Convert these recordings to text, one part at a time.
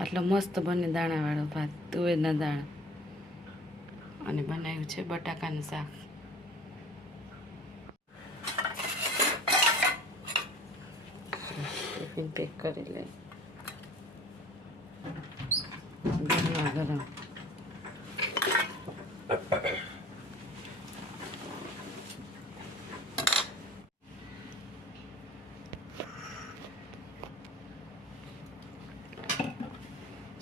આટલો મસ્ત બને દાણાવાળો ભાત તુવેરના દાણા. અને બનાવ્યું છે બટાકાનું શાક. પેક કરી લઈ ગરમા ગરમ.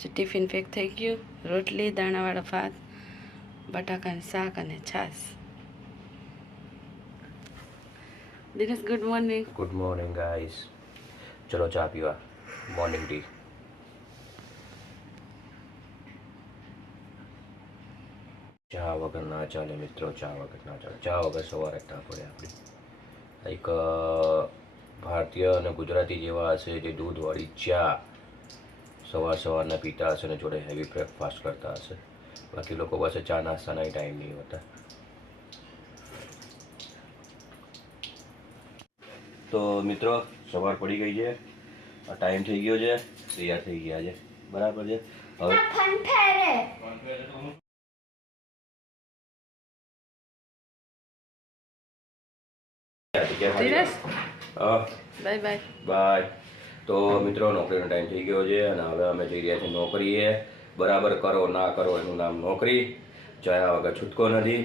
ટિફિન પેક થઈ ગયું. રોટલી, દાણાવાળા ભાત બટાકાનું શાક અને છાશ. Dinesh good morning good morning guys ચલો ચા પીવા. મોર્નિંગ ટી ચા વગર ના ચાલે મિત્રો, ચા વગર ના ચાલે. ચા વગર સવારે ના પડે આપણી. એક ભારતીય અને ગુજરાતી જેવા હશે જે દૂધવાળી ચા સવાર સવારના પીતા હશે ને જોડે હેવી બ્રેકફાસ્ટ કરતા હશે. બાકી લોકો પાસે ચા નાસ્તાના ટાઈમ નહીં હોતા. તો મિત્રો સવાર પડી ગઈ છે. આ ટાઈમ થઈ ગયો છે. તૈયાર થઈ ગયા છે. બરાબર છે? હવે હા. બાય બાય બાય તો મિત્રો નોકરીનો ટાઈમ થઈ ગયો છે અને હવે અમે જઈ રહ્યા છીએ નોકરીએ. બરાબર કરો ના કરો એનું નામ નોકરી. ચયા વગર છૂટકો નથી.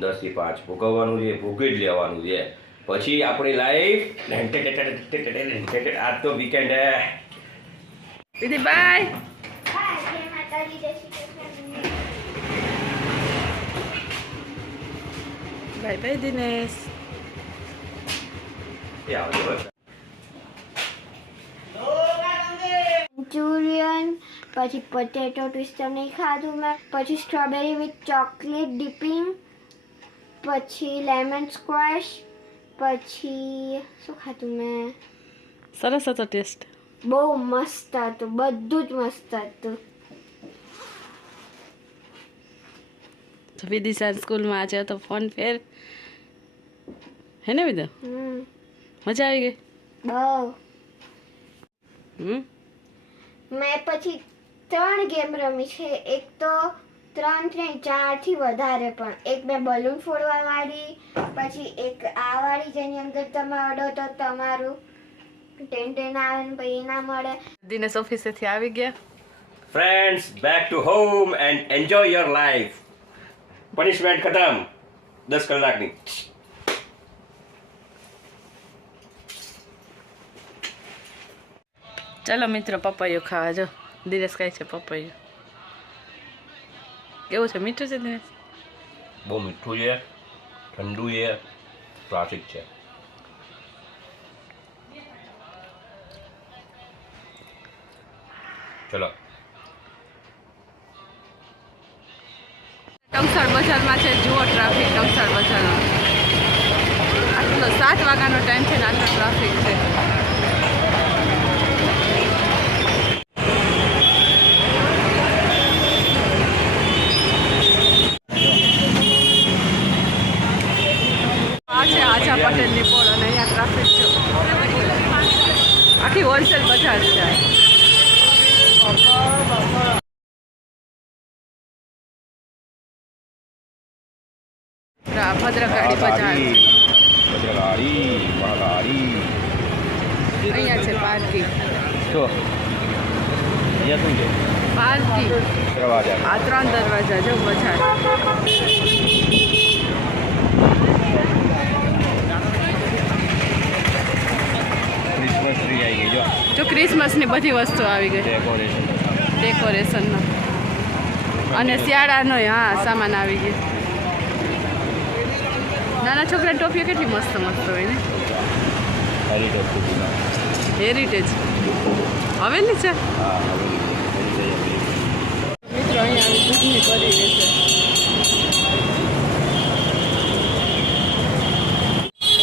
દસથી પાંચ ભૂકવવાનું છે ભૂકી જ લેવાનું છે. પછી આપણી લાઈફ આજ તો વીકેન્ડ હે. દીદી બાય બાય બાય દિનેશ એ આવજો બસ. મંચુરિયન પછી પોટેટો ટ્વિસ્ટર નહીં ખાધું મેં પછી સ્ટ્રોબેરી વિથ ચોકલેટ ડિપિંગ પછી લેમન સ્ક્વેશ પછી શું ખાધું મેં? સરસ હતો ટેસ્ટ બહુ મસ્ત હતું બધું જ મસ્ત હતું. વિદિશા સ્કૂલમાં આજે હતો ફોન ફેર. હે ને વિદા મજા આવી ગઈ? બહુ. હમ? મેં પછી ત્રણ ગેમ રમી છે. એક તો ત્રણ ત્રણ ચારથી વધારે પણ. એક મેં બલૂન ફોડવા વાળી પછી એક આ વાળી જેની અંદર તમે અડો તો તમારું ટેન ટેન આવે ને પછી ના મળે. દિનેશ ઓફિસેથી આવી ગયા. Friends back to home and enjoy your life punishment ખતમ. દસ કલાકની. ચાલો મિત્રો પપૈયું ખાવા જો. દિનેશ ખાય છે પપૈયું. કેવું છે મીઠું છે દિનેશ? બહુ મીઠું છે ઠંડુ છે ટ્રાફિક છે. ચલો. ટંકસર બજારમાં છે જુઓ ટ્રાફિક ટંકસર બજારમાં. આટલો સાત વાગ્યાનો ટાઈમ છે ને આટલો ટ્રાફિક છે. છે આજા પટેલની પોળ અને અહીંયા ટ્રાફિક છે. આખી હોલસેલ બજાર છે. ભદ્રકાળી બજાર. અહીંયા છે અહીંયા શું છે? પાર્કિંગ આ ત્રણ દરવાજા જો બજાર. ટ્રી આવી ગઈ જો. જો ક્રિસમસની બધી વસ્તુ આવી ગઈ. ડેકોરેશન ડેકોરેશનનો અને શિયાળાનો હા સામાન આવી ગયો. નાના છોકરાની ટોપીઓ કેટલી મસ્ત મસ્ત હોય ને? હેરિટેજ હવે ને હવેલી છે? મિત્રો અહીંયા આવી દૂધની કરી છે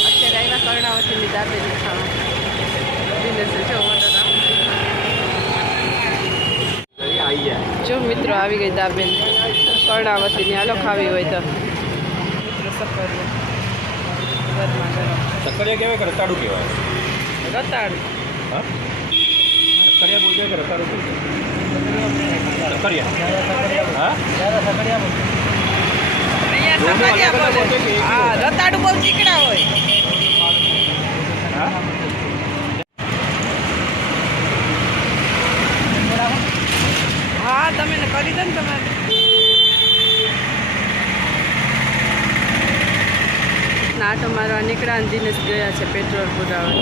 અત્યારે આવ્યા કર્ણાવતીની દાબેલી ખાવા દિનેશે જો order આપ્યો. જો મિત્રો આવી ગઈ દાબેલી કર્ણાવતીની હાલો ખાવી હોય તો. સક્કરિયા કહેવાય કે રતાડું કહેવાય હા? સક્કરિયા કે રતાડું હા? અહીંયા સખડિયા બોલે હા રતાડું બહુ ચીકણા હોય હા હા તમે ને કરી દો ને તમારે નાટો મારવા નીકળ્યા ને દિનેશ ગયા છે પેટ્રોલ પુરાવા.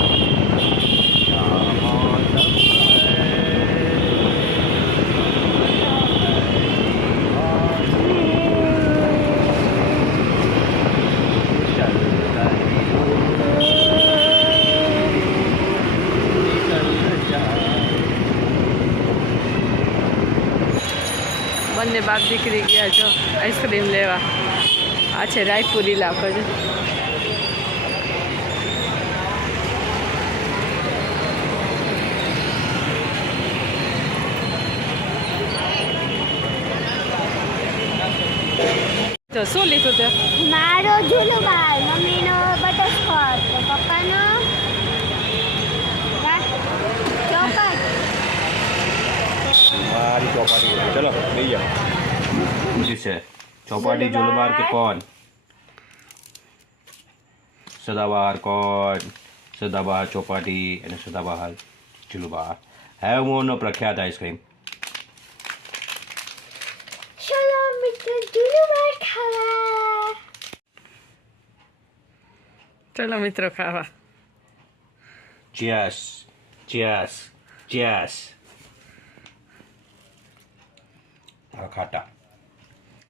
બંને બાપ દીકરી ગયા છો આઈસ્ક્રીમ લેવા. આ છે રાયપુરી લાખો તો શું લીધું તે મારો ઝૂલુબાર મમ્મીનો બટરસ્કોચ તો પપ્પાનો ચોકટ મારી ચોપાટી ચલો લઈ જાઓ છે ચોપાટી જુલબાર કે કોણ સદાબહાર કોણ સદાબહાર ચોપાટી અને સદાબહાર જુલબાર હેવમોરનો પ્રખ્યાત આઈસ્ક્રીમ ચલો મિત્રો ખાવા ચિયાસ ચિયાસ ચિયાસ આ ખાટા